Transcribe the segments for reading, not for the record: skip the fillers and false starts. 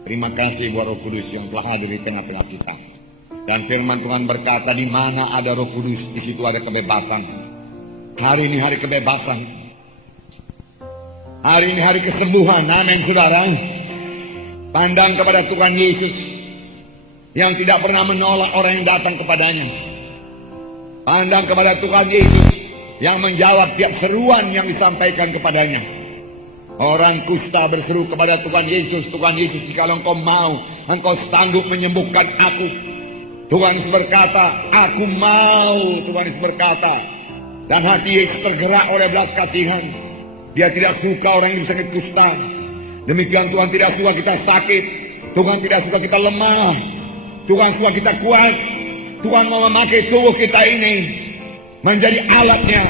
Terima kasih buat Roh Kudus yang telah hadir di tengah-tengah kita. Dan firman Tuhan berkata, di mana ada Roh Kudus, di situ ada kebebasan. Hari ini hari kebebasan. Hari ini hari kesembuhan. Amin, saudara. Pandang kepada Tuhan Yesus yang tidak pernah menolak orang yang datang kepadanya. Pandang kepada Tuhan Yesus yang menjawab tiap seruan yang disampaikan kepadanya. Orang kusta berseru kepada Tuhan Yesus, Tuhan Yesus, jika engkau mau, engkau sanggup menyembuhkan aku. Tuhan Yesus berkata, aku mau. Tuhan Yesus berkata, dan hati Yesus tergerak oleh belas kasihan. Dia tidak suka orang yang sakit kusta. Demikian Tuhan tidak suka kita sakit. Tuhan tidak suka kita lemah. Tuhan suka kita kuat. Tuhan mau memakai tubuh kita ini menjadi alatnya.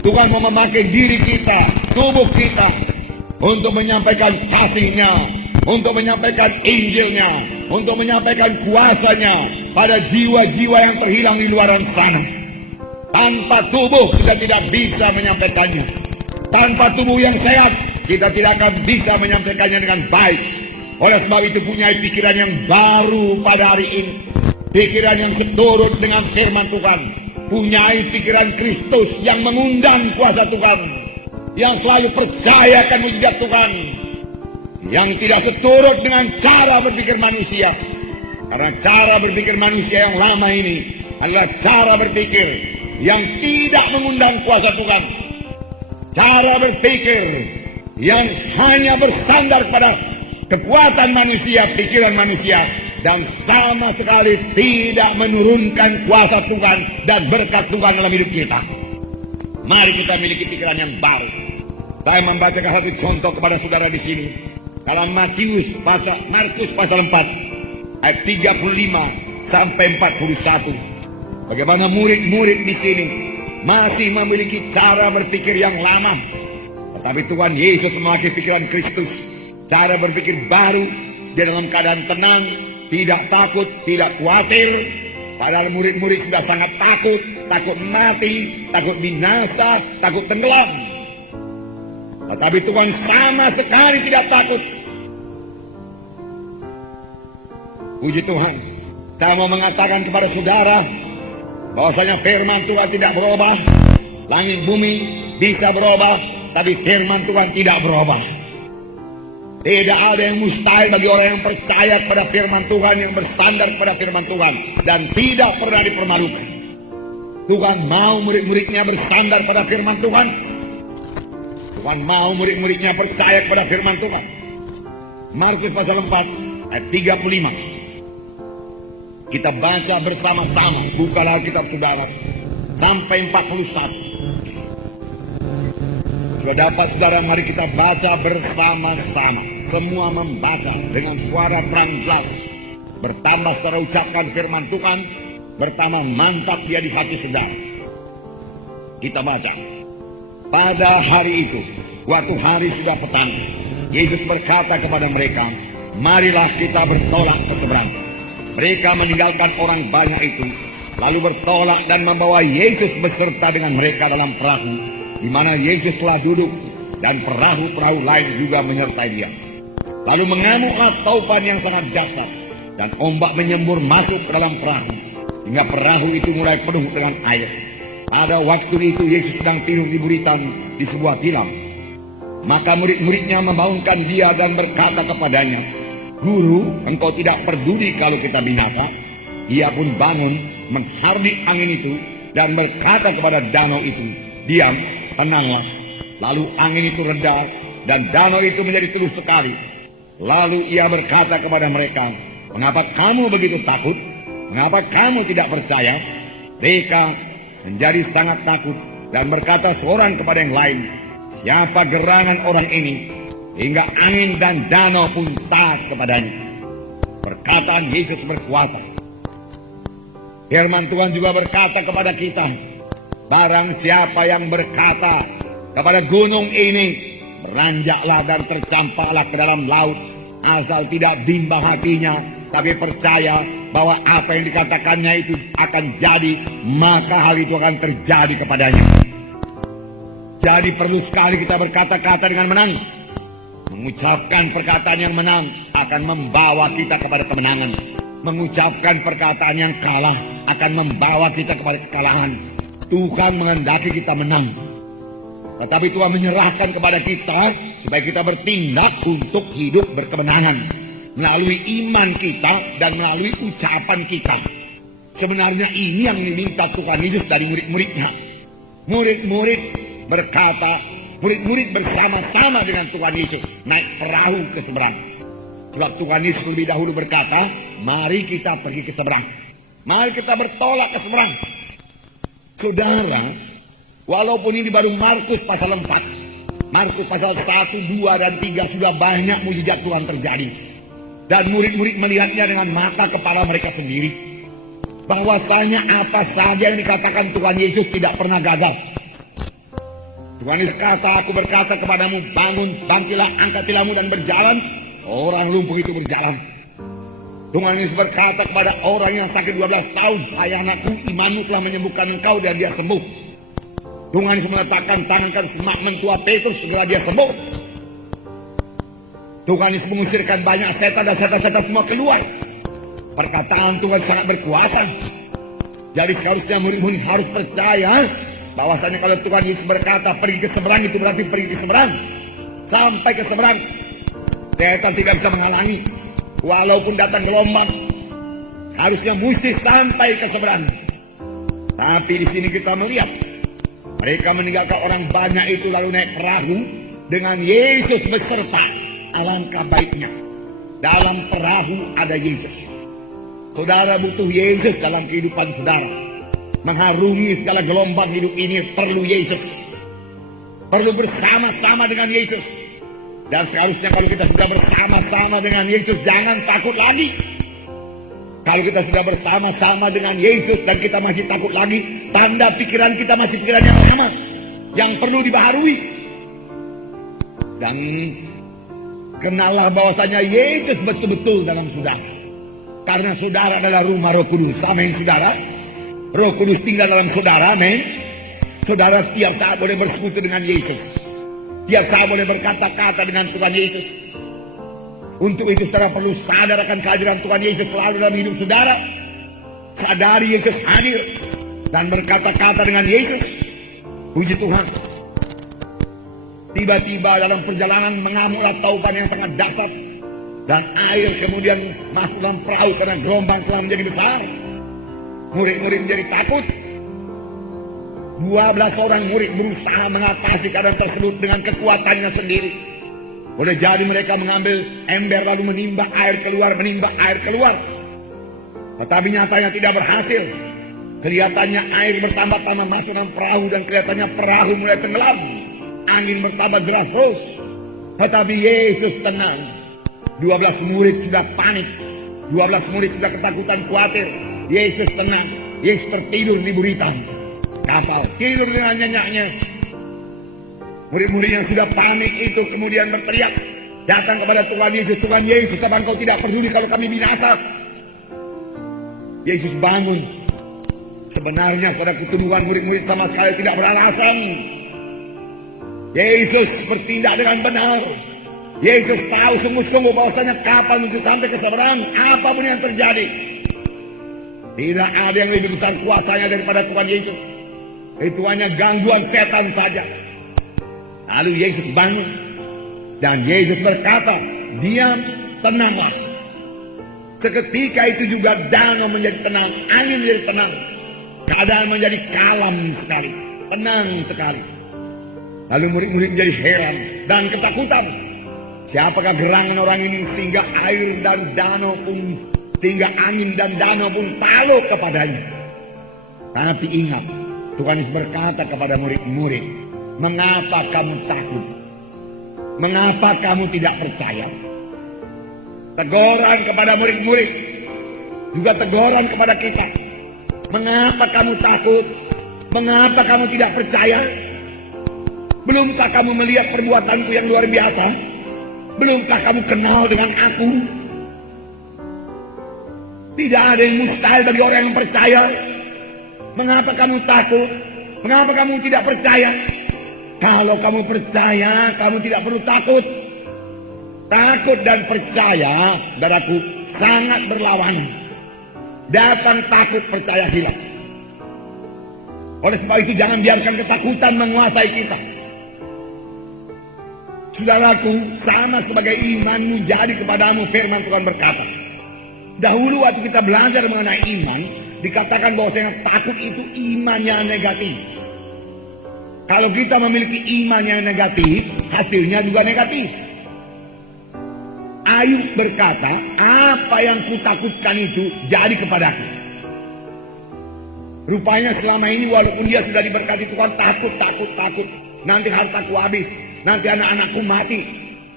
Tuhan mau memakai diri kita, tubuh kita, untuk menyampaikan kasih-Nya, untuk menyampaikan Injil-Nya, untuk menyampaikan kuasa-Nya pada jiwa-jiwa yang terhilang di luar sana. Tanpa tubuh kita tidak bisa menyampaikannya. Tanpa tubuh yang sehat kita tidak akan bisa menyampaikannya dengan baik. Oleh sebab itu punya pikiran yang baru pada hari ini, pikiran yang seturut dengan firman Tuhan, punyai pikiran Kristus yang mengundang kuasa Tuhan, yang selalu percaya akan mujizat Tuhan, yang tidak seturut dengan cara berpikir manusia. Karena cara berpikir manusia yang lama ini adalah cara berpikir yang tidak mengundang kuasa Tuhan. Cara berpikir yang hanya bersandar pada kekuatan manusia, pikiran manusia, dan sama sekali tidak menurunkan kuasa Tuhan dan berkat Tuhan dalam hidup kita. Mari kita miliki pikiran yang baru. Saya membacakan satu contoh kepada saudara di sini. Dalam Markus pasal 4 ayat 35 sampai 41. Bagaimana murid-murid di sini masih memiliki cara berpikir yang lama. Tetapi Tuhan Yesus memakai pikiran Kristus, cara berpikir baru. Dia dalam keadaan tenang, tidak takut, tidak khawatir. Padahal murid-murid sudah sangat takut, takut mati, takut binasa, takut tenggelam. Tetapi Tuhan sama sekali tidak takut. Puji Tuhan. Saya mau mengatakan kepada saudara bahwasanya firman Tuhan tidak berubah. Langit bumi bisa berubah, tapi firman Tuhan tidak berubah. Tidak ada yang mustahil bagi orang yang percaya pada firman Tuhan, yang bersandar pada firman Tuhan, dan tidak pernah dipermalukan. Tuhan mau murid-muridnya bersandar pada firman Tuhan. Tuhan mau murid-muridnya percaya kepada firman Tuhan. Markus pasal 4 ayat 35. Kita baca bersama-sama, bukalah Alkitab saudara, sampai 41. Sudah dapat saudara, mari kita baca bersama-sama. Semua membaca dengan suara terang jelas. Bertambah saudara ucapkan firman Tuhan, bertambah mantap dia di hati saudara. Kita baca. Pada hari itu, waktu hari sudah petang, Yesus berkata kepada mereka, marilah kita bertolak ke seberang. Mereka meninggalkan orang banyak itu, lalu bertolak dan membawa Yesus beserta dengan mereka dalam perahu, di mana Yesus telah duduk, dan perahu-perahu lain juga menyertai dia. Lalu mengamuklah taufan yang sangat dahsyat, dan ombak menyembur masuk ke dalam perahu, hingga perahu itu mulai penuh dengan air. Pada waktu itu Yesus sedang tidur di buritan di sebuah tilam. Maka murid-muridnya membangunkan dia dan berkata kepadanya, Guru, engkau tidak peduli kalau kita binasa. Ia pun bangun, menghardik angin itu, dan berkata kepada danau itu, diam, tenanglah. Lalu angin itu reda, dan danau itu menjadi teduh sekali. Lalu ia berkata kepada mereka, mengapa kamu begitu takut? Mengapa kamu tidak percaya? Mereka menjadi sangat takut, dan berkata seorang kepada yang lain, siapa gerangan orang ini, hingga angin dan danau pun taat kepadanya. Perkataan Yesus berkuasa. Firman Tuhan juga berkata kepada kita, barang siapa yang berkata kepada gunung ini, beranjaklah dan tercampaklah ke dalam laut, asal tidak bimbang hatinya, tapi percaya bahwa apa yang dikatakannya itu akan jadi, maka hal itu akan terjadi kepadanya. Jadi perlu sekali kita berkata-kata dengan menang, mengucapkan perkataan yang menang. akan membawa kita kepada kemenangan. Mengucapkan perkataan yang kalah akan membawa kita kepada kekalahan. Tuhan menghendaki kita menang, tetapi Tuhan menyerahkan kepada kita supaya kita bertindak untuk hidup berkemenangan melalui iman kita dan melalui ucapan kita. Sebenarnya ini yang diminta Tuhan Yesus dari murid-muridnya. Murid-murid berkata, murid-murid bersama-sama dengan Tuhan Yesus naik perahu ke seberang. Sebab Tuhan Yesus lebih dahulu berkata, mari kita pergi ke seberang. Mari kita bertolak ke seberang. Saudara, walaupun ini baru Markus pasal 4, Markus pasal 1, 2, dan 3 sudah banyak mujizat Tuhan terjadi. Dan murid-murid melihatnya dengan mata kepala mereka sendiri. Bahwasanya apa saja yang dikatakan Tuhan Yesus tidak pernah gagal. Tuhan Yesus kata, aku berkata kepadamu, bangun, bangkitlah, angkat tilammu dan berjalan. Orang lumpuh itu berjalan. Tuhan Yesus berkata kepada orang yang sakit 12 tahun, hai anakku, imanmu telah menyembuhkan engkau, dan dia sembuh. Tuhan Yesus meletakkan tangan ke semak mentua Petrus, segera dia sembuh. Tuhan Yesus mengusirkan banyak setan dan setan-setan semua keluar. Perkataan Tuhan sangat berkuasa. Jadi seharusnya murid-murid harus percaya bahwasanya kalau Tuhan Yesus berkata pergi ke seberang, itu berarti pergi ke seberang. Sampai ke seberang, setan tidak bisa menghalangi. Walaupun datang gelombang, harusnya mesti sampai ke seberang. Tapi di sini kita melihat mereka meninggalkan orang banyak itu lalu naik perahu dengan Yesus beserta. Alangkah baiknya dalam perahu ada Yesus. Saudara butuh Yesus dalam kehidupan saudara. Mengharungi segala gelombang hidup ini perlu Yesus. Perlu bersama-sama dengan Yesus. Dan seharusnya kalau kita sudah bersama-sama dengan Yesus, jangan takut lagi. Kalau kita sudah bersama-sama dengan Yesus dan kita masih takut lagi, tanda pikiran kita masih pikiran yang lama, yang perlu dibaharui. Dan kenallah bahwasanya Yesus betul-betul dalam saudara. Karena saudara adalah rumah Roh Kudus. Amin, saudara. Roh Kudus tinggal dalam saudara, amin. Saudara tiap saat boleh bersekutu dengan Yesus. Tiap saat boleh berkata-kata dengan Tuhan Yesus. Untuk itu saudara perlu sadar akan kehadiran Tuhan Yesus selalu dalam hidup saudara. Sadari Yesus hadir dan berkata-kata dengan Yesus. Puji Tuhan. Tiba-tiba dalam perjalanan mengamuklah taufan yang sangat dahsyat. Dan air kemudian masuk dalam perahu karena gelombang telah menjadi besar. Murid-murid menjadi takut. 12 orang murid berusaha mengatasi keadaan tersebut dengan kekuatannya sendiri. Boleh jadi mereka mengambil ember lalu menimba air keluar. Tetapi nyatanya tidak berhasil. Kelihatannya air bertambah-tambah masuk dalam perahu dan kelihatannya perahu mulai tenggelam. Angin bertambah deras terus. Tetapi Yesus tenang. 12 murid sudah panik. 12 murid sudah ketakutan, khawatir. Yesus tenang. Yesus tertidur di buritan kapal, tidur dengan nyenyaknya. Murid-murid yang sudah panik itu kemudian berteriak, datang kepada Tuhan Yesus. Tuhan Yesus, apa engkau tidak peduli kalau kami binasa? Yesus bangun. Sebenarnya pada ketuduhan murid-murid sama sekali tidak beralasan. Yesus bertindak dengan benar. Yesus tahu sungguh-sungguh bahwasanya kapan untuk sampai ke seberang, apapun yang terjadi. Tidak ada yang lebih besar kuasanya daripada Tuhan Yesus. Itu hanya gangguan setan saja. Lalu Yesus bangun dan Yesus berkata, diam, tenanglah. Seketika itu juga danau menjadi tenang, angin menjadi tenang, keadaan menjadi kalem sekali, tenang sekali. Lalu murid-murid menjadi heran dan ketakutan. Siapakah gerangan orang ini sehingga air dan danau pun, sehingga angin dan danau pun takluk kepadanya? Tapi ingat, Tuhan Yesus berkata kepada murid-murid, mengapa kamu takut? Mengapa kamu tidak percaya? Teguran kepada murid-murid, juga teguran kepada kita. Mengapa kamu takut? Mengapa kamu tidak percaya? Belumkah kamu melihat perbuatanku yang luar biasa? Belumkah kamu kenal dengan aku? Tidak ada yang mustahil bagi orang yang percaya. Mengapa kamu takut? Mengapa kamu tidak percaya? Kalau kamu percaya, kamu tidak perlu takut. Takut dan percaya, saudaraku, sangat berlawanan. Datang takut, percaya hilang. Oleh sebab itu jangan biarkan ketakutan menguasai kita. Saudaraku, sama sebagai imanmu jadi kepadamu, firman Tuhan berkata. Dahulu waktu kita belajar mengenai iman, dikatakan bahwa takut itu imannya negatif. Kalau kita memiliki iman yang negatif, hasilnya juga negatif. Ayub berkata, apa yang kutakutkan itu jadi kepadaku. Rupanya selama ini walaupun dia sudah diberkati Tuhan, takut. Nanti hartaku habis, nanti anak-anakku mati,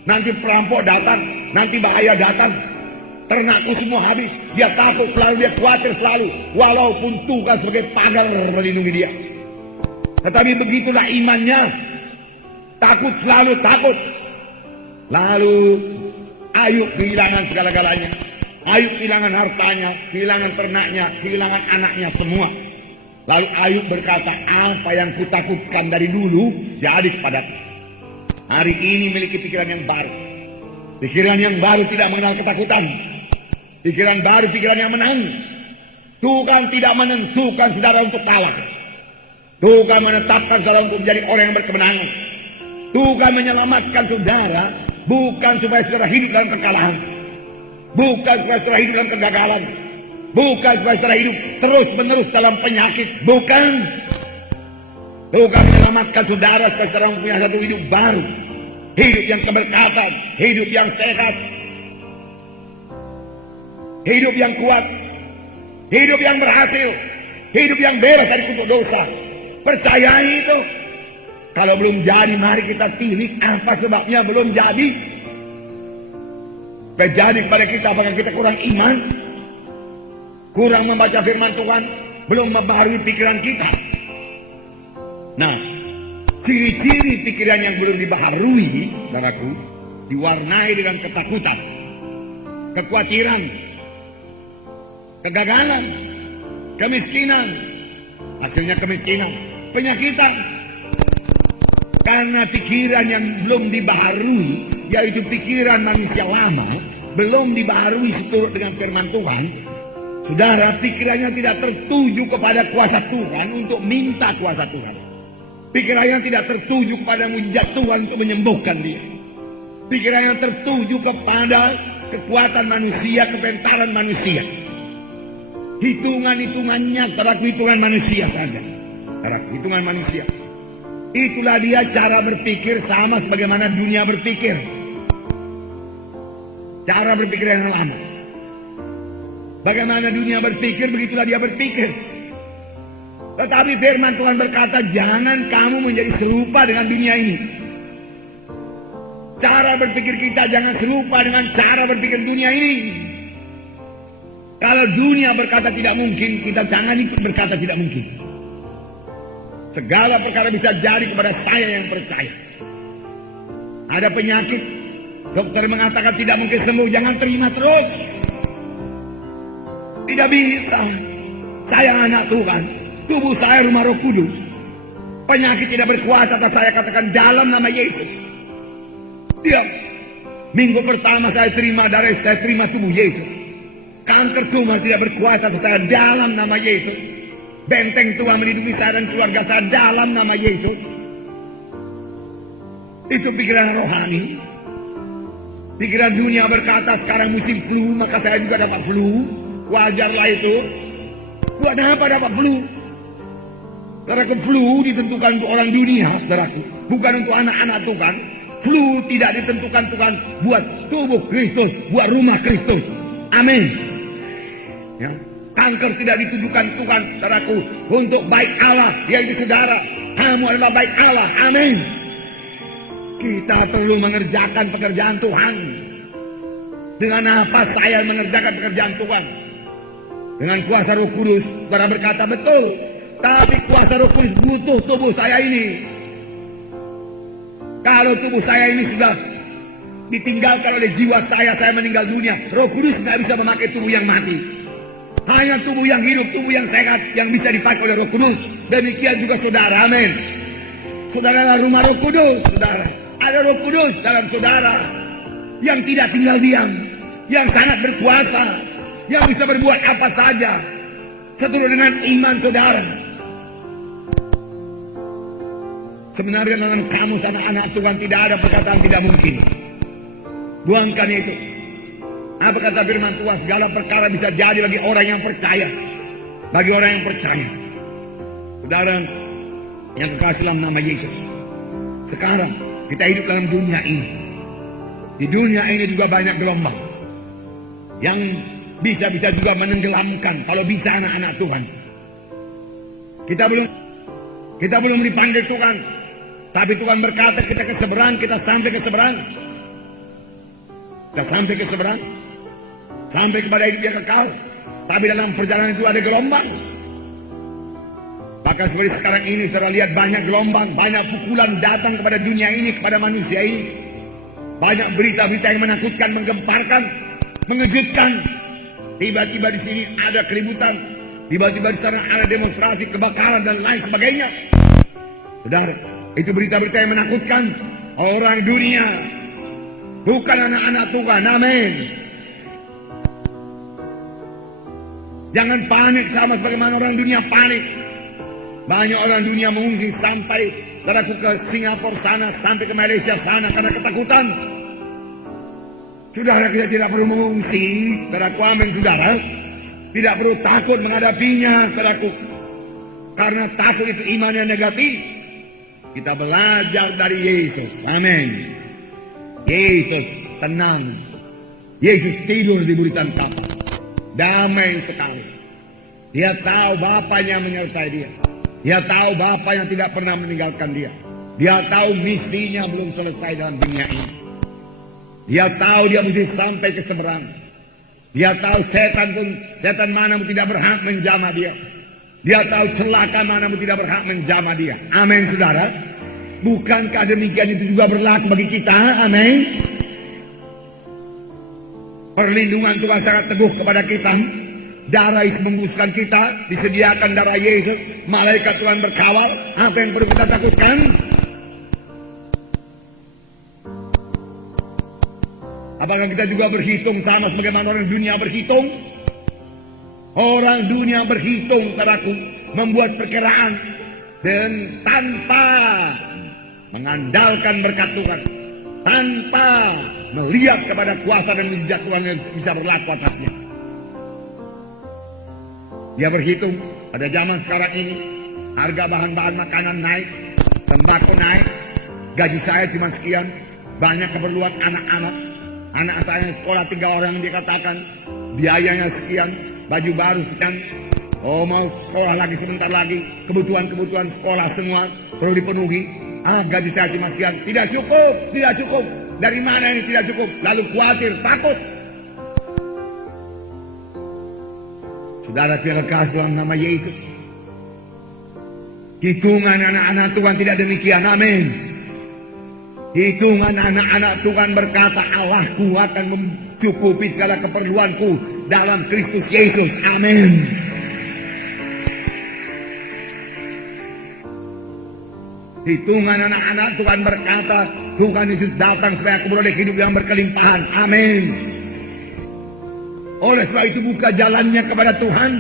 nanti perampok datang, nanti bahaya datang, ternakku semua habis. Dia takut selalu, dia khawatir selalu, walaupun Tuhan sebagai pagar melindungi dia. Tetapi begitulah imannya, takut selalu takut. Lalu Ayub kehilangan segala-galanya. Ayub kehilangan hartanya, kehilangan ternaknya, kehilangan anaknya semua. Lalu Ayub berkata, apa yang kutakutkan dari dulu jadi kepadaku. Hari ini memiliki pikiran yang baru. Pikiran yang baru tidak mengenal ketakutan. Pikiran baru, pikiran yang menang. Tuhan tidak menentukan saudara untuk kalah. Tuhan menetapkan saudara untuk menjadi orang yang berkemenangan. Tuhan menyelamatkan saudara bukan supaya saudara hidup dalam kekalahan, bukan supaya saudara hidup dalam kegagalan, bukan supaya saudara hidup terus-menerus dalam penyakit, bukan. Tuhan menyelamatkan saudara supaya saudara mempunyai satu hidup baru, hidup yang keberkatan, hidup yang sehat, hidup yang kuat, hidup yang berhasil, hidup yang bebas dari kutuk dosa. Percayai itu. Kalau belum jadi, mari kita tilik apa sebabnya belum jadi. Terjadi pada kita, apakah kita kurang iman, kurang membaca firman Tuhan, belum membaharui pikiran kita. Nah, ciri-ciri pikiran yang belum dibaharui, saudaraku, diwarnai dengan ketakutan, kekhawatiran, kegagalan, kemiskinan, hasilnya kemiskinan, penyakitan. Karena pikiran yang belum dibaharui, yaitu pikiran manusia lama, belum dibaharui seturut dengan firman Tuhan, saudara, pikirannya tidak tertuju kepada kuasa Tuhan untuk minta kuasa Tuhan. Pikirannya tidak tertuju kepada mujizat Tuhan untuk menyembuhkan dia. Pikirannya tertuju kepada kekuatan manusia, kepintaran manusia. Hitungannya, hitungan manusia saja. Hitungan manusia. Itulah dia cara berpikir sama sebagaimana dunia berpikir. Cara berpikir yang lama. Bagaimana dunia berpikir, begitulah dia berpikir. Tetapi firman Tuhan berkata, jangan kamu menjadi serupa dengan dunia ini. Cara berpikir kita jangan serupa dengan cara berpikir dunia ini. Kalau dunia berkata tidak mungkin, kita jangan ikut berkata tidak mungkin. Segala perkara bisa jadi kepada saya yang percaya. Ada penyakit, dokter mengatakan tidak mungkin sembuh, jangan terima terus. Tidak bisa. Saya anak Tuhan, tubuh saya rumah Roh Kudus. Penyakit tidak berkuasa atas saya, katakan dalam nama Yesus. Dia, minggu pertama saya terima darah, saya terima tubuh Yesus. Kanker tumor tidak berkuasa atas saya, dalam nama Yesus. Benteng Tuhan melindungi saya dan keluarga saya dalam nama Yesus. Itu pikiran rohani. Pikiran dunia berkata sekarang musim flu, maka saya juga dapat flu. Wajarlah itu. Buat apa dapat flu? Karena flu ditentukan untuk orang dunia, saudaraku, bukan untuk anak-anak Tuhan. Flu tidak ditentukan Tuhan buat tubuh Kristus, buat rumah Kristus. Amin. Ya. Kanker tidak ditujukan Tuhan, saudaraku, untuk baik Allah, yaitu saudara. Kamu adalah baik Allah. Amin. Kita perlu mengerjakan pekerjaan Tuhan. Dengan apa saya mengerjakan pekerjaan Tuhan? Dengan kuasa Roh Kudus. Saudara berkata betul. Tapi kuasa Roh Kudus butuh tubuh saya ini. Kalau tubuh saya ini sudah ditinggalkan oleh jiwa saya meninggal dunia. Roh Kudus tidak bisa memakai tubuh yang mati. Hanya tubuh yang hidup, tubuh yang sehat yang bisa dipakai oleh Roh Kudus. Demikian juga saudara, amin. Saudara adalah rumah Roh Kudus, saudara. Ada Roh Kudus dalam saudara. yang tidak tinggal diam, yang sangat berkuasa, yang bisa berbuat apa saja seturut dengan iman saudara. Sebenarnya dalam kamus anak-anak Tuhan tidak ada perkataan tidak mungkin. Buangkan itu. Apa kata firman Tuhan? Segala perkara bisa jadi bagi orang yang percaya. Bagi orang yang percaya. Saudara yang kekasih dalam nama Yesus. Sekarang kita hidup dalam dunia ini. Di dunia ini juga banyak gelombang yang bisa juga menenggelamkan kalau bisa anak-anak Tuhan. Kita belum dipanggil Tuhan, tapi Tuhan berkata kita ke seberang, kita sampai ke seberang. Kita sampai ke seberang, sampai kepada hidup yang kekal. Tapi dalam perjalanan itu ada gelombang. Maka seperti sekarang ini saudara lihat banyak gelombang, banyak pukulan datang kepada dunia ini, kepada manusia ini. Banyak berita-berita yang menakutkan, menggemparkan, mengejutkan. Tiba-tiba di sini ada keributan, tiba-tiba di sana ada demonstrasi, kebakaran dan lain sebagainya. Saudara, itu berita-berita yang menakutkan orang dunia, bukan anak-anak Tuhan. Amin. Jangan panik sama sebagaimana orang dunia panik. Banyak orang dunia mengungsi sampai ke Singapura sana, sampai ke Malaysia sana karena ketakutan. Saudara, kita tidak perlu mengungsi, saudaraku, amin saudara. Tidak perlu takut menghadapinya, saudaraku. Karena takut itu iman yang negatif. Kita belajar dari Yesus, amin. Yesus tenang. Yesus tidur di buritan kapal. Damai sekali. Dia tahu Bapaknya menyertai dia. Dia tahu Bapa yang tidak pernah meninggalkan dia. Dia tahu misinya belum selesai dalam dunia ini. Dia tahu dia mesti sampai ke seberang. Dia tahu setan mana pun tidak berhak menjamah dia. Dia tahu celaka mana pun tidak berhak menjamah dia. Amin saudara. Bukankah demikian itu juga berlaku bagi kita? Amin. Perlindungan Tuhan sangat teguh kepada kita. Darah Yesus membuskan kita, disediakan darah Yesus, malaikat Tuhan berkawal. Apa yang perlu kita takutkan? Apakah kita juga berhitung sama sebagaimana orang dunia berhitung? Orang dunia berhitung, saudaraku, membuat perkiraan dan tanpa mengandalkan berkat Tuhan, tanpa melihat kepada kuasa dan mujizat Tuhan yang bisa berlaku atasnya. Dia berhitung pada zaman sekarang ini harga bahan-bahan makanan naik, sembako naik, gaji saya cuma sekian, banyak keperluan anak-anak. Anak saya sekolah 3 orang dikatakan biayanya sekian, baju baru sekian. Oh mau sekolah lagi sebentar lagi, kebutuhan sekolah semua perlu dipenuhi. Gaji saya cuma sekian, tidak cukup. Dari mana ini tidak cukup? Lalu khawatir, takut. Saudara yang kasih dalam nama Yesus, hitungan anak-anak Tuhan tidak demikian. Amin. Hitungan anak-anak Tuhan berkata, Allahku akan mencukupi segala keperluanku dalam Kristus Yesus. Amin. Hitungan anak-anak Tuhan berkata, Tuhan Yesus datang supaya aku beroleh hidup yang berkelimpahan. Amin. Oleh sebab itu buka jalannya kepada Tuhan.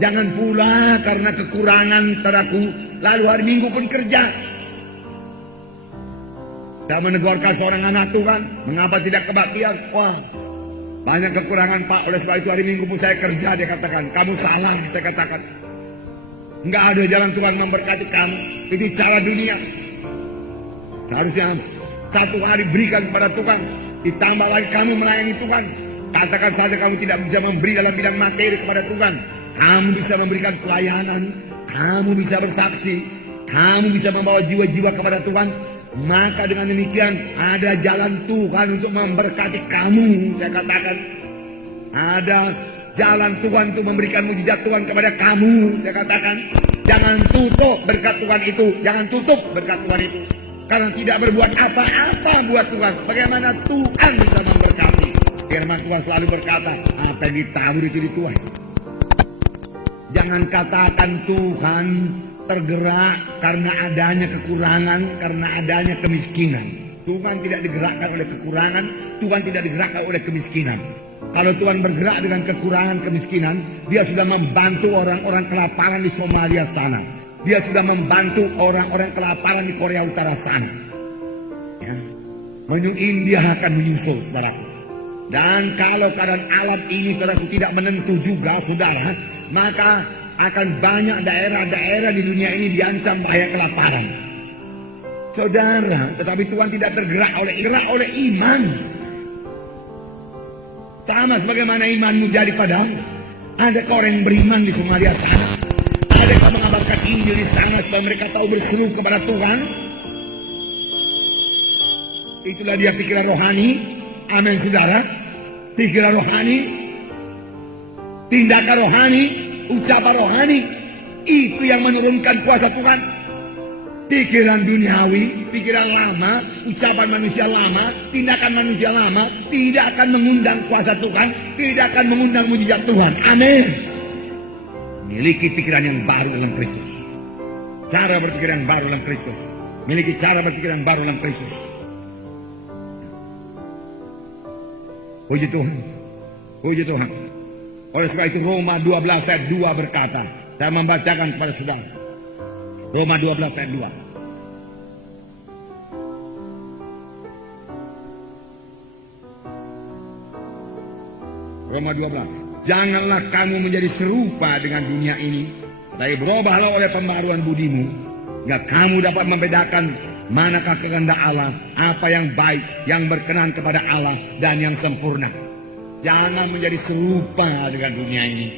Jangan pula karena kekurangan saudaraku, lalu hari Minggu pun kerja. Saya menegurkan seorang anak Tuhan, mengapa tidak kebaktian? Wah, banyak kekurangan Pak, oleh sebab itu hari Minggu pun saya kerja. Dia katakan, kamu salah. Saya katakan, enggak ada jalan Tuhan memberkati kamu. Itu cara dunia. Seharusnya 1 hari berikan kepada Tuhan, ditambah lagi kamu melayani Tuhan. Katakan saja kamu tidak bisa memberi dalam bidang materi kepada Tuhan. Kamu bisa memberikan pelayanan, kamu bisa bersaksi, kamu bisa membawa jiwa-jiwa kepada Tuhan. Maka dengan demikian ada jalan Tuhan untuk memberkati kamu. Saya katakan ada jalan Tuhan untuk memberikan mujizat Tuhan kepada kamu. Saya katakan jangan tutup berkat Tuhan itu. Jangan tutup berkat Tuhan itu. Karena tidak berbuat apa-apa buat Tuhan. Bagaimana Tuhan bisa memberkati? Firman Tuhan selalu berkata, apa yang ditabur itu dituai. Jangan katakan Tuhan tergerak karena adanya kekurangan, karena adanya kemiskinan. Tuhan tidak digerakkan oleh kekurangan, Tuhan tidak digerakkan oleh kemiskinan. Kalau Tuhan bergerak dengan kekurangan kemiskinan, dia sudah membantu orang-orang kelaparan di Somalia sana. Dia sudah membantu orang-orang kelaparan di Korea Utara sana. Ya. India akan menyusul, saudaraku. Dan kalau keadaan alam ini, saudaraku, tidak menentu juga, saudara, maka akan banyak daerah-daerah di dunia ini diancam bahaya kelaparan. Saudara, tetapi Tuhan tidak tergerak oleh iman. Sama sebagaimana imanmu jadi padamu. Adakah orang yang beriman di Somalia sana? Adakah mengabarkan Injil di sana supaya mereka tahu berseru kepada Tuhan? Itulah dia pikiran rohani. Amin, saudara. Pikiran rohani, tindakan rohani, ucapan rohani, itu yang menurunkan kuasa Tuhan. Pikiran duniawi, pikiran lama, ucapan manusia lama, tindakan manusia lama tidak akan mengundang kuasa Tuhan, tidak akan mengundang mujizat Tuhan. Amin. Miliki pikiran yang baru dalam Kristus. Cara berpikir yang baru dalam Kristus. Miliki cara berpikir yang baru dalam Kristus. Puji Tuhan. Puji Tuhan. Oleh sebab itu Roma 12 ayat 2 berkata, saya membacakan kepada saudara. Roma 12 ayat 2. Roma 12. Janganlah kamu menjadi serupa dengan dunia ini, tapi berubahlah oleh pembaruan budimu, hingga kamu dapat membedakan manakah kehendak Allah, apa yang baik, yang berkenan kepada Allah, dan yang sempurna. Jangan menjadi serupa dengan dunia ini.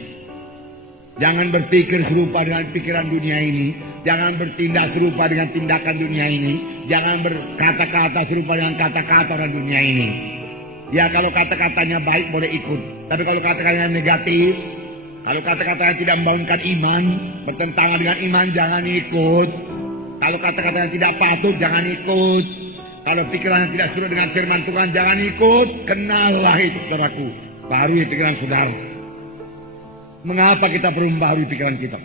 Jangan berpikir serupa dengan pikiran dunia ini. Jangan bertindak serupa dengan tindakan dunia ini. Jangan berkata-kata serupa dengan kata-kata orang dunia ini. Ya, kalau kata-katanya baik boleh ikut. Tapi kalau kata-katanya negatif, kalau kata-katanya tidak membangunkan iman, bertentangan dengan iman, jangan ikut. Kalau kata-katanya tidak patut, jangan ikut. Kalau pikirannya tidak sesuai dengan firman Tuhan, jangan ikut. Kenallah itu, saudaraku. Barui pikiran saudara. Mengapa kita perlu membarui pikiran kita?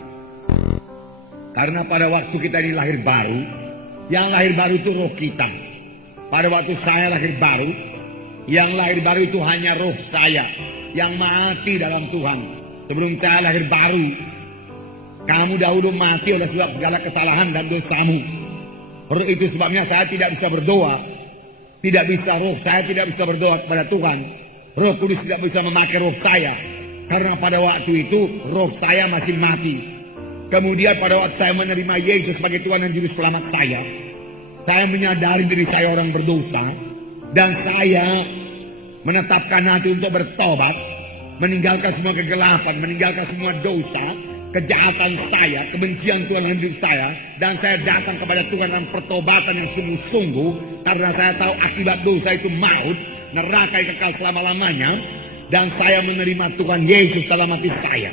Karena pada waktu kita ini lahir baru, yang lahir baru itu roh kita. Pada waktu saya lahir baru, yang lahir baru itu hanya roh saya yang mati dalam Tuhan. Sebelum saya lahir baru, kamu dahulu mati oleh sebab segala kesalahan dan dosamu. Itu sebabnya saya tidak bisa berdoa. Tidak bisa, roh saya tidak bisa berdoa kepada Tuhan. Roh Kudus tidak bisa memakai roh saya. Karena pada waktu itu roh saya masih mati. Kemudian pada waktu saya menerima Yesus sebagai Tuhan dan Juru Selamat saya menyadari diri saya orang berdosa. Dan saya menetapkan hati untuk bertobat, meninggalkan semua kegelapan, meninggalkan semua dosa, kejahatan saya, kebencian Tuhan dalam hidup saya. Dan saya datang kepada Tuhan dalam pertobatan yang sungguh-sungguh. Karena saya tahu akibat dosa itu maut, neraka yang kekal selama-lamanya. Dan saya menerima Tuhan Yesus dalam hati saya.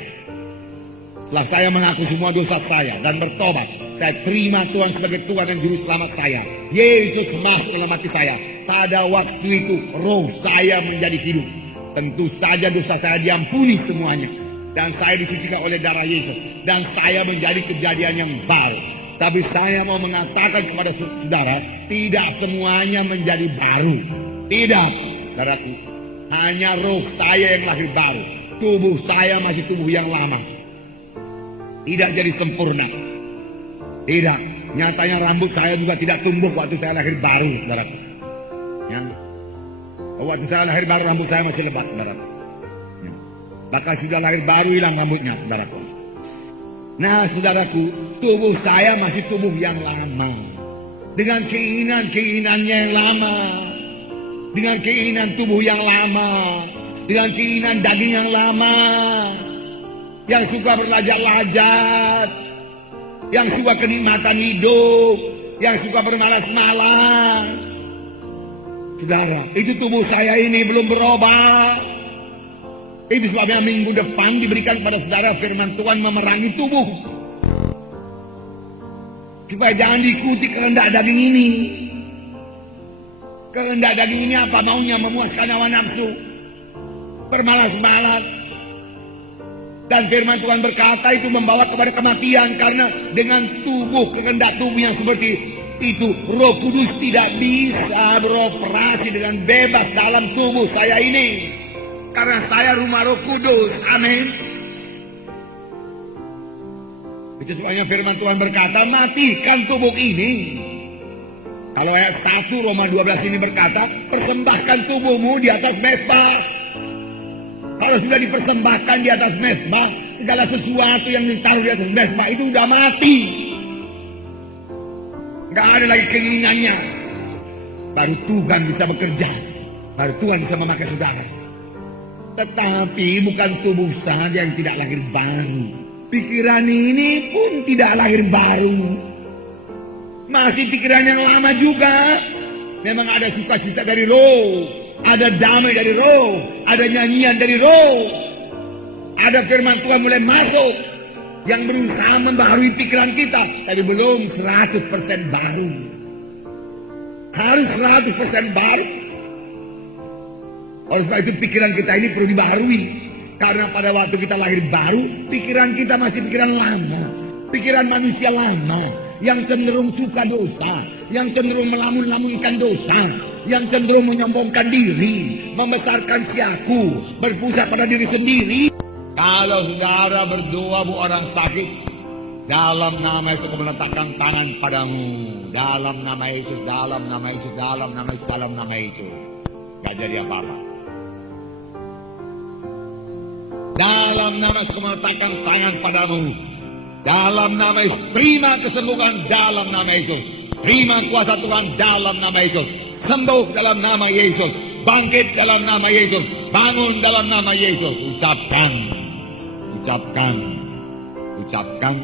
Setelah saya mengaku semua dosa saya dan bertobat, saya terima Tuhan sebagai Tuhan dan Juru Selamat saya. Yesus masuk dalam hati saya. Pada waktu itu roh saya menjadi hidup. Tentu saja dosa saya diampuni semuanya. Dan saya disucikan oleh darah Yesus. Dan saya menjadi kejadian yang baru. Tapi saya mau mengatakan kepada saudara, tidak semuanya menjadi baru. Tidak, saudaraku. Hanya roh saya yang lahir baru. Tubuh saya masih tubuh yang lama. Tidak jadi sempurna. Tidak. Nyatanya rambut saya juga tidak tumbuh waktu saya lahir baru, saudaraku. Ya. Waktu saya lahir baru rambut saya masih lebat, saudaraku. Ya. Bahkan sudah lahir baru hilang rambutnya, saudaraku. Nah, saudaraku, tubuh saya masih tubuh yang lama. Dengan keinginan-keinginannya yang lama. Dengan keinginan tubuh yang lama, dengan keinginan daging yang lama, yang suka berlajat-lajat, yang suka kenikmatan hidup, yang suka bermalas-malas. Saudara, itu tubuh saya ini belum berubah. Itu sebabnya minggu depan diberikan pada saudara firman Tuhan memerangi tubuh. Supaya jangan diikuti kehendak daging ini. Kehendak daging ini apa maunya? Memuaskan hawa nafsu, bermalas-malas. Dan firman Tuhan berkata itu membawa kepada kematian. Karena dengan tubuh, kehendak tubuh yang seperti Itu Roh Kudus tidak bisa beroperasi dengan bebas dalam tubuh saya ini. Karena saya rumah Roh Kudus. Amin. Itu sebabnya firman Tuhan berkata, matikan tubuh ini. Kalau ayat 1 Roma 12 ini berkata, persembahkan tubuhmu di atas mezbah. Kalau sudah dipersembahkan di atas mezbah, segala sesuatu yang ditaruh di atas mezbah itu udah mati. Gak ada lagi keinginannya. Baru Tuhan bisa bekerja. Baru Tuhan bisa memakai saudara. Tetapi bukan tubuh saja yang tidak lahir baru. Pikiran ini pun tidak lahir baru. Masih pikiran yang lama juga. Memang ada sukacita dari roh. Ada damai dari roh. Ada nyanyian dari roh. Ada firman Tuhan mulai masuk. Yang berusaha membaharui pikiran kita. Tapi belum 100% baru. Harus 100% baru. Oleh sebab itu pikiran kita ini perlu dibaharui. Karena pada waktu kita lahir baru, pikiran kita masih pikiran lama. Pikiran manusia lama. Yang cenderung suka dosa. Yang cenderung melamun-lamunkan dosa. Yang cenderung menyombongkan diri. Membesarkan siaku. Berpusat pada diri sendiri. Kalau saudara berdoa bu orang sakit. Dalam nama Yesus aku meletakkan tangan padamu. Dalam nama Yesus. Dalam nama Yesus. Dalam nama Yesus. Dalam nama Yesus. Gak jadi apa-apa. Dalam nama Yesus aku meletakkan tangan padamu. Dalam nama Yesus, terima kesembuhan dalam nama Yesus. Terima kuasa Tuhan dalam nama Yesus. Sembuh dalam nama Yesus. Bangkit dalam nama Yesus. Bangun dalam nama Yesus. Ucapkan. Ucapkan. Ucapkan.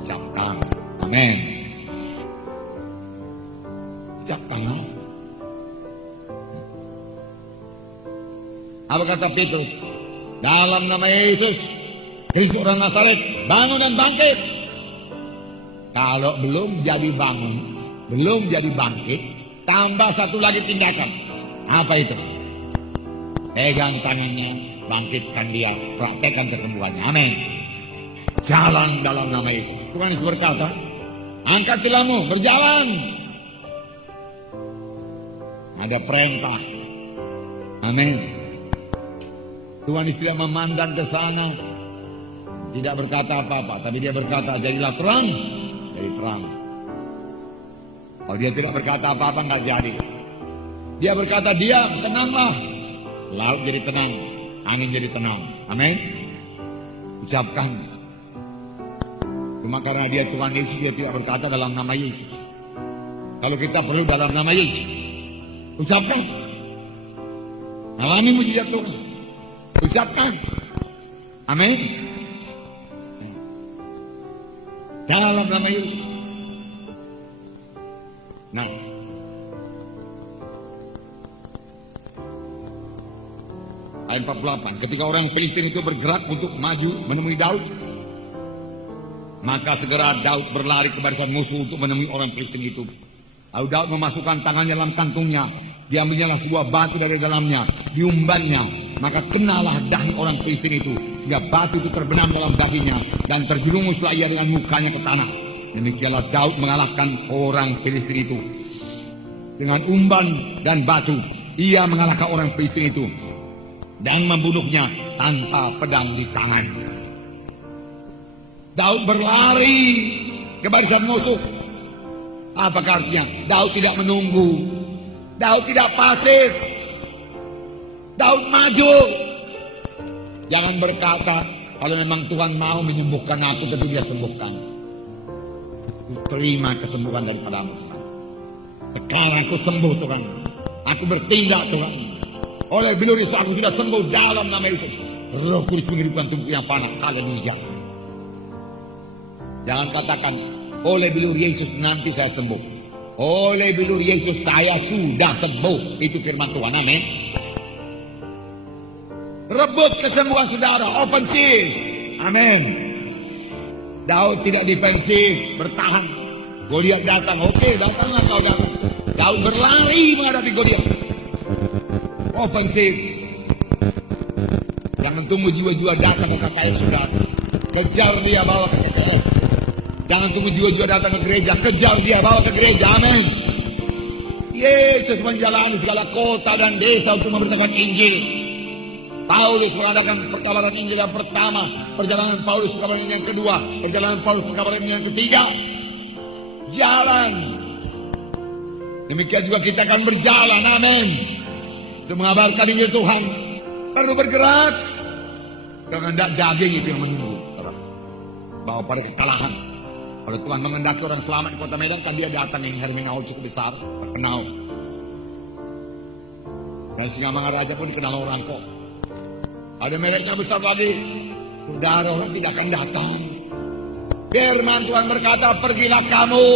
Ucapkan. Amin. Ucapkan. Apa kata Petrus? Dalam nama Yesus, Yesus orang Nazaret, bangun dan bangkit. Kalau belum jadi bangun, belum jadi bangkit, tambah satu lagi tindakan. Apa itu? Pegang tangannya, bangkitkan dia, praktekkan kesembuhannya. Amin. Jalan dalam nama Yesus. Tuhan Yesus berkata, angkat tilangmu, berjalan. Ada perintah. Amin. Tuhan Yesus tidak memandang ke sana, tidak berkata apa-apa, tapi dia berkata, jadilah terang, jadi terang. Kalau dia tidak berkata apa-apa, nggak jadi. Dia berkata, diam, tenanglah. Laut jadi tenang, angin jadi tenang. Amin. Ucapkan. Cuma karena dia Tuhan Yesus, dia tidak berkata dalam nama Yesus. Kalau kita perlu dalam nama Yesus, ucapkan. Alami mujizat Tuhan. Ucapkan. Amin. Dalam nama Yesus. Nah, ayat 48. Ketika orang Filistin itu bergerak untuk maju menemui Daud, maka segera Daud berlari ke barisan musuh untuk menemui orang Filistin itu. Lalu Daud memasukkan tangannya dalam kantungnya, diambilnya sebuah batu dari dalamnya, diumbannya. Maka kenalah dahi orang Filistin itu, sehingga batu itu terbenam dalam dahinya, dan terjerumuslah ia dengan mukanya ke tanah. Demikianlah Daud mengalahkan orang Filistin itu. Dengan umban dan batu, ia mengalahkan orang Filistin itu, dan membunuhnya tanpa pedang di tangan. Daud berlari ke barisan musuh. Apa artinya? Daud tidak menunggu. Daud tidak pasif. Daud maju. Jangan berkata, kalau memang Tuhan mau menyembuhkan aku, tentu dia sembuhkan. Aku terima kesembuhan daripadamu, Tuhan. Sekarang aku sembuh, Tuhan. Aku bertindak, Tuhan. Oleh bilur Yesus aku sudah sembuh dalam nama Yesus. Roh Kudus menghidupkan tubuh yang panah. Haleluya. Jangan katakan, oleh bilur Yesus nanti saya sembuh. Oleh bilur Yesus saya sudah sembuh. Itu firman Tuhan. Amin. Rebut kesembuhan saudara. Ofensif. Amin. Daud tidak defensif. Bertahan. Goliat datang. Oke, datanglah kau datang. Daud berlari menghadapi Goliat. Ofensif. Jangan tunggu jiwa-jiwa datang ke KKS saudara. Kejar dia, bawa ke KKS. Jangan tunggu jiwa-jiwa datang ke gereja. Kejar dia, bawa ke gereja. Amin. Yesus menjalani segala kota dan desa untuk memberitakan Injil. Paulus mengadakan perkabaran Injil yang pertama, perjalanan Paulus perkabaran Injil yang kedua, perjalanan Paulus perkabaran Injil yang ketiga. Jalan. Demikian juga kita akan berjalan, amin, untuk mengabarkan Injil Tuhan. Perlu bergerak. Kehendak daging itu yang menunggu, bawa pada kekalahan. Kalau Tuhan mengendaki orang selamat di kota Medan, kan dia datang yang Herminaul cukup besar, terkenal. Dan Singamangaraja pun dikenal orang kok. Ada mereknya besar lagi, saudara, orang tidak akan datang. Firman Tuhan berkata, pergilah kamu,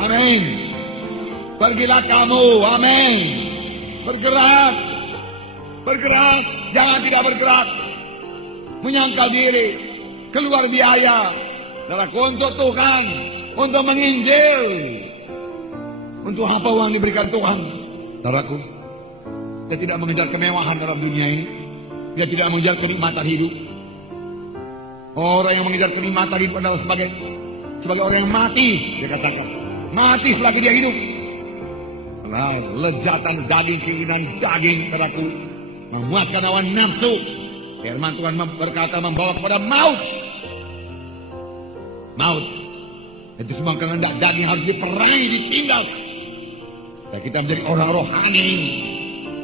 amin. Pergilah kamu, amin. Bergerak, bergerak, jangan tidak bergerak. Menyangkal diri, keluar biaya, saudaraku, untuk Tuhan, untuk menginjil. Untuk apa uang diberikan Tuhan, saudaraku? Kita tidak mengejar kemewahan dalam dunia ini. Dia tidak mengejar kenikmatan hidup. Orang yang mengejar kenikmatan hidup adalah sebagai orang yang mati. Dia katakan, mati selagi dia hidup. Nah, lezatan daging, keinginan daging, saudaraku, memuaskan hawa nafsu. Firman Tuhan berkata membawa kepada maut. Maut. Itu semua kehendak daging harus diperangi, ditindas. Dan kita menjadi orang rohani,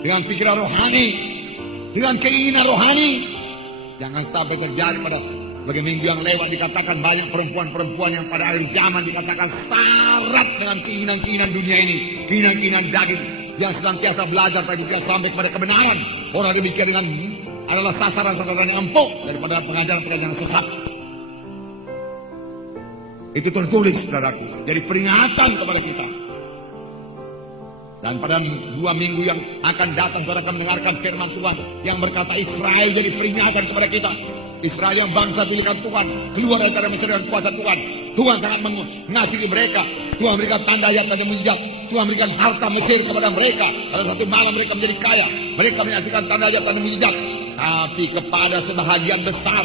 dengan pikiran rohani, dengan keinginan rohani. Jangan sampai terjadi pada sebagai minggu yang lewat dikatakan banyak perempuan-perempuan yang pada akhir zaman dikatakan syarat dengan keinginan-keinginan dunia ini, keinginan-keinginan daging, yang senantiasa belajar tapi juga sampai kepada kebenaran. Orang demikian dengan adalah sasaran-sasaran yang empuk daripada pengajaran-pengajaran sesat. Itu tertulis, saudaraku, jadi peringatan kepada kita. Dan pada 2 minggu yang akan datang, saudara akan mendengarkan firman Tuhan yang berkata Israel jadi peringatan kepada kita. Israel yang bangsa pilihan Tuhan, keluar dari tanah Mesir dengan kuasa Tuhan. Tuhan sangat mengasihi mereka. Tuhan memberikan tanda ayat dan mukjizat. Tuhan memberikan harta Mesir kepada mereka. Pada satu malam mereka menjadi kaya. Mereka menyaksikan tanda ayat dan mukjizat. Tapi kepada sebahagian besar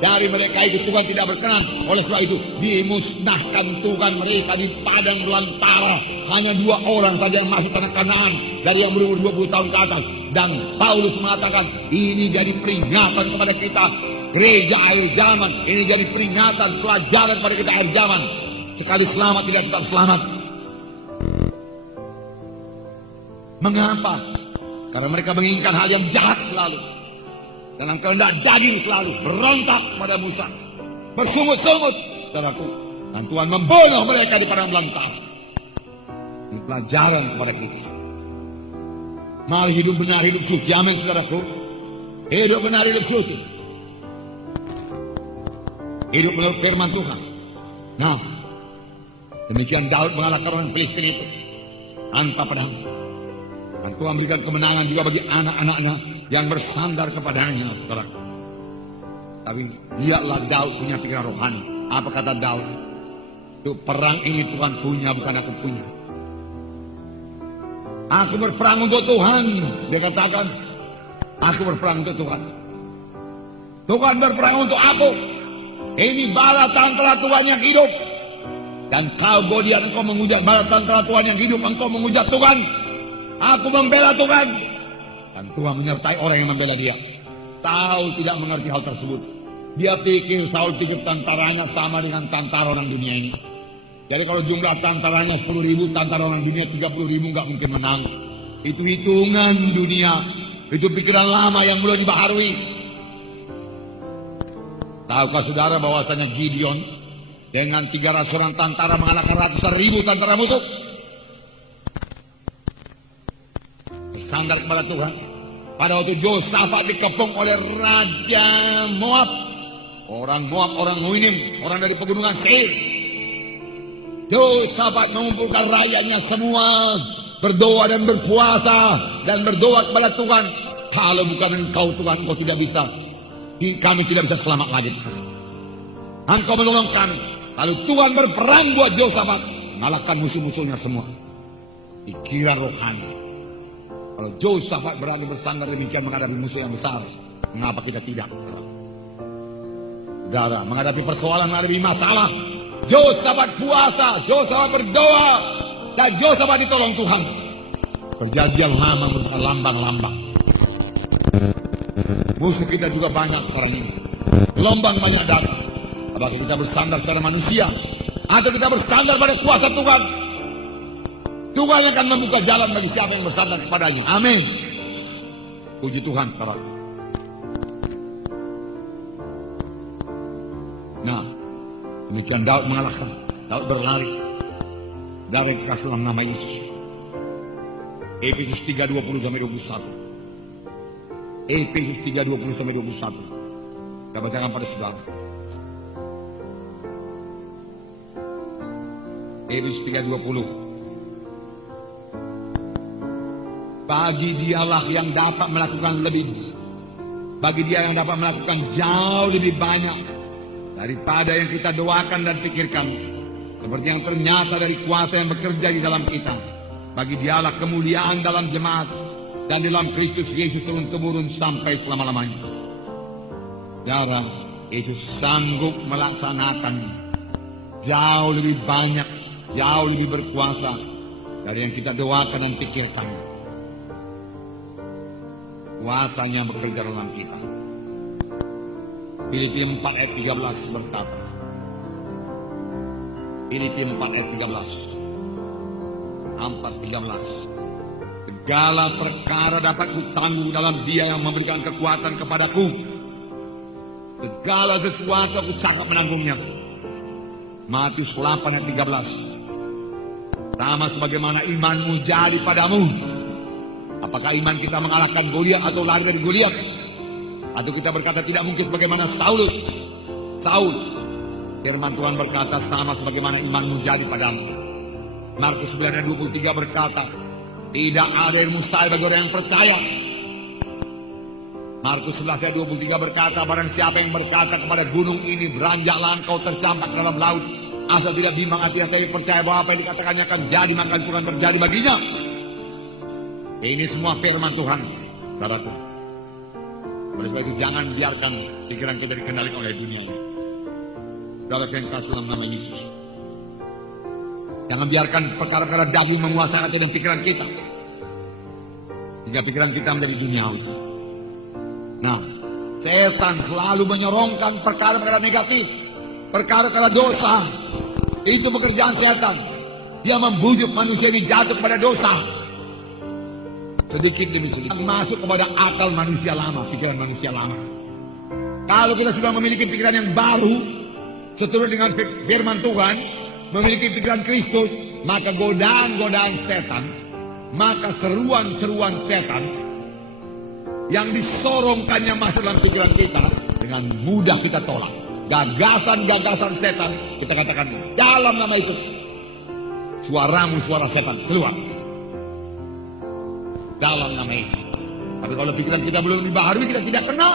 dari mereka itu Tuhan tidak berkenan. Oleh sebab itu dimusnahkan Tuhan mereka di padang belantara. Hanya 2 orang saja yang masuk tanah Kanaan dari yang berumur 20 tahun ke atas. Dan Paulus mengatakan ini jadi peringatan kepada kita, gereja akhir zaman. Ini jadi peringatan, pelajaran kepada kita akhir zaman. Sekali selamat tidak tetap selamat. Mengapa? Karena mereka menginginkan hal yang jahat selalu. Dalam kehendak daging selalu berontak pada Musa, bersungut-sungut, saudaraku. Dan Tuhan membunuh mereka di padang belantara. Ini pelajaran kepada kita. Mari hidup benar, hidup suci. Amin, saudaraku. Hidup benar, hidup suci. Hidup menurut firman Tuhan. Nah, demikian Daud mengalahkan orang Filistin itu tanpa pedang. Dan Tuhan berikan kemenangan juga bagi anak-anaknya yang bersandar kepadanya, saudara. Tapi lihatlah Daud punya pikiran rohani. Apa kata Daud? Untuk perang ini Tuhan punya, bukan aku punya. Aku berperang untuk Tuhan. Dia katakan, aku berperang untuk Tuhan. Tuhan berperang untuk aku. Ini bala tentara Tuhan yang hidup. Dan kau Goliat, engkau menghujat bala tentara Tuhan yang hidup. Engkau menghujat Tuhan. Aku membela Tuhan. Dan Tuhan menyertai orang yang membela dia. Saul tidak mengerti hal tersebut. Dia pikir, Saul pikir tentaranya sama dengan tentara orang dunia ini. Jadi kalau jumlah tentaranya 10.000, tentara orang dunia 30.000 nggak mungkin menang. Itu hitungan dunia. Itu pikiran lama yang belum dibaharui. Tahukah saudara bahwasanya Gideon dengan 300 orang tentara mengalahkan ratusan ribu tentara musuh? Bersandar kepada Tuhan. Pada waktu Yosafat dikepung oleh Raja Moab. Orang Moab, orang Muinim, orang dari pegunungan Seir. Yosafat mengumpulkan rakyatnya semua, berdoa dan berpuasa dan berdoa kepada Tuhan. Kalau bukan engkau Tuhan, engkau tidak bisa. Kami tidak bisa selamat lagi. Engkau menolong kami. Lalu Tuhan berperang buat Yosafat, mengalahkan musuh-musuhnya semua. Pikiran rohani. Kalau Yosafat berani bersandar demikian menghadapi musuh yang besar, mengapa kita tidak? Saudara, menghadapi persoalan, menghadapi masalah, Yosafat puasa, Yosafat berdoa, dan Yosafat ditolong Tuhan. Perjanjian lama merupakan lambang-lambang. Musuh kita juga banyak sekarang ini. Gelombang banyak datang. Apakah kita bersandar secara manusia, atau kita bersandar pada kuasa Tuhan? Tuhan akan membuka jalan bagi siapa yang bersandar kepadanya. Amin. Puji Tuhan, saudara. Nah, demikian Daud mengalahkan. Daud berlari dari kasih dalam nama Yesus. Efesus 3:20 sampai 21. Efesus 3:20 sampai 21. Kita bacakan pada saudara. Efesus 3:20. Bagi dialah yang dapat melakukan lebih, bagi dia yang dapat melakukan jauh lebih banyak daripada yang kita doakan dan pikirkan, seperti yang ternyata dari kuasa yang bekerja di dalam kita. Bagi dialah kemuliaan dalam jemaat dan dalam Kristus Yesus turun-temurun sampai selama-lamanya. Saudara, Yesus sanggup melaksanakan jauh lebih banyak, jauh lebih berkuasa dari yang kita doakan dan pikirkan. Kuasanya bekerja dalam kita. Filipi 4 ayat 13 berkata. Filipi 4 ayat 13. 4:13. Segala perkara dapat kutanggung dalam Dia yang memberikan kekuatan kepadaku. Segala sesuatu aku sanggup menanggungnya. Matius 8 ayat 13. Sama sebagaimana imanmu jadi padamu. Apakah iman kita mengalahkan Goliat atau lari dari Goliat? Atau kita berkata tidak mungkin sebagaimana Saul. Firman Tuhan berkata sama sebagaimana imanmu jadi padamu. Markus 9 ayat 23 berkata, tidak ada yang mustahil bagi orang yang percaya. Markus 11 ayat 23 berkata, barang siapa yang berkata kepada gunung ini, beranjaklah engkau tercampak ke dalam laut, asal tidak bimbang hatinya, tapi percaya bahwa apa yang dikatakannya akan jadi, maka itu akan terjadi baginya. Ini semua firman Tuhan, saudaraku. Oleh sebab itu jangan biarkan pikiran kita dikendalikan oleh dunia ini. Saudara yang kasih dalam nama Yesus. Jangan biarkan perkara-perkara daging menguasai hati dan pikiran kita, hingga pikiran kita menjadi duniawi. Nah, setan selalu menyorongkan perkara-perkara negatif, perkara-perkara dosa. Itu pekerjaan setan. Dia membujuk manusia ini jatuh kepada dosa. Sedikit demi sedikit masuk kepada akal manusia lama, pikiran manusia lama. Kalau kita sudah memiliki pikiran yang baru, seturut dengan firman Tuhan, memiliki pikiran Kristus, maka godaan-godaan setan, maka seruan-seruan setan yang disorongkannya masuk dalam pikiran kita, dengan mudah kita tolak. Gagasan-gagasan setan, kita katakan dalam nama Yesus, suaramu suara setan, keluar dalam nama Yesus. Tapi kalau pikiran kita belum dibaharui, kita tidak kenal.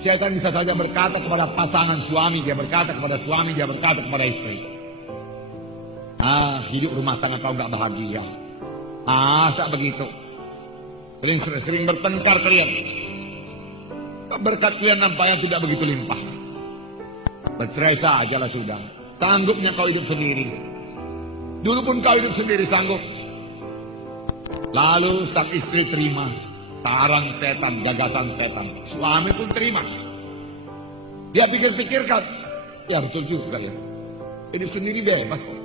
Setan bisa saja berkata kepada pasangan suami, dia berkata kepada suami, dia berkata kepada istri, hidup rumah tangga kau gak bahagia. Masa begitu? Sering bertengkar kalian. Berkat kalian nampaknya tidak begitu limpah. Bercerai sajalah sudah. Sanggupnya kau hidup sendiri. Dulu pun kau hidup sendiri sanggup. Lalu sang istri terima taran setan, gagasan setan. Suami pun terima. Dia pikir-pikirkan, ya betul juga ya. Hidup sendiri bebas kok.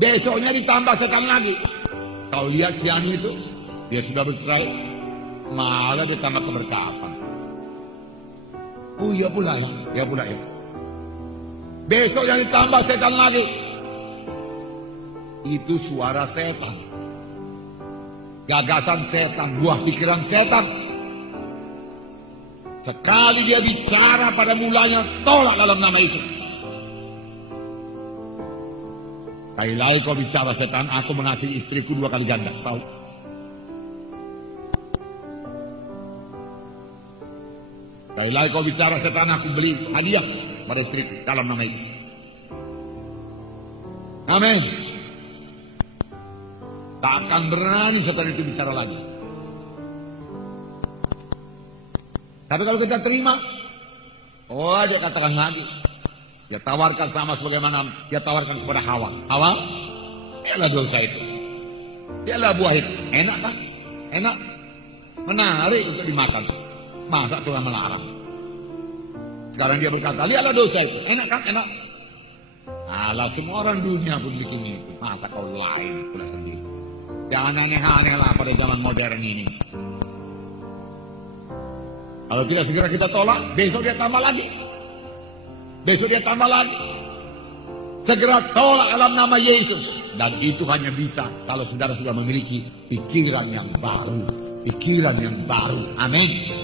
Besoknya ditambah setan lagi. Kau lihat siang itu, dia sudah bercerai, malah ditambah keberkatan. Oh iya pula ya, Besoknya ditambah setan lagi. Itu suara setan, gagasan setan, buah pikiran setan. Sekali dia bicara pada mulanya, tolak dalam nama Yesus. Kali-kali kau bicara setan, aku mengasihi istriku 2 kali ganda, tahu? Kali-kali kau bicara setan, aku beli hadiah pada istriku dalam nama Yesus. Amin. Tak akan berani setan itu bicara lagi. Tapi kalau kita terima, Oh, dia katakan lagi. Dia tawarkan sama sebagaimana dia tawarkan kepada Hawa. Hawa, dialah dosa itu. Dialah buah itu. Enak kan? Enak. Menarik untuk dimakan. Masa Tuhan melarang? Sekarang dia berkata, lihatlah dosa itu. Enak kan? Enak. Alah, semua orang dunia pun bikin itu. Masa kau lain pula sendiri. Jangan aneh-aneh lah pada zaman modern ini. Kalau tidak segera kita tolak, besok dia tambah lagi. Besok dia tambah lagi. Segera tolak dalam nama Yesus. Dan itu hanya bisa kalau saudara sudah memiliki pikiran yang baru. Pikiran yang baru. Amin.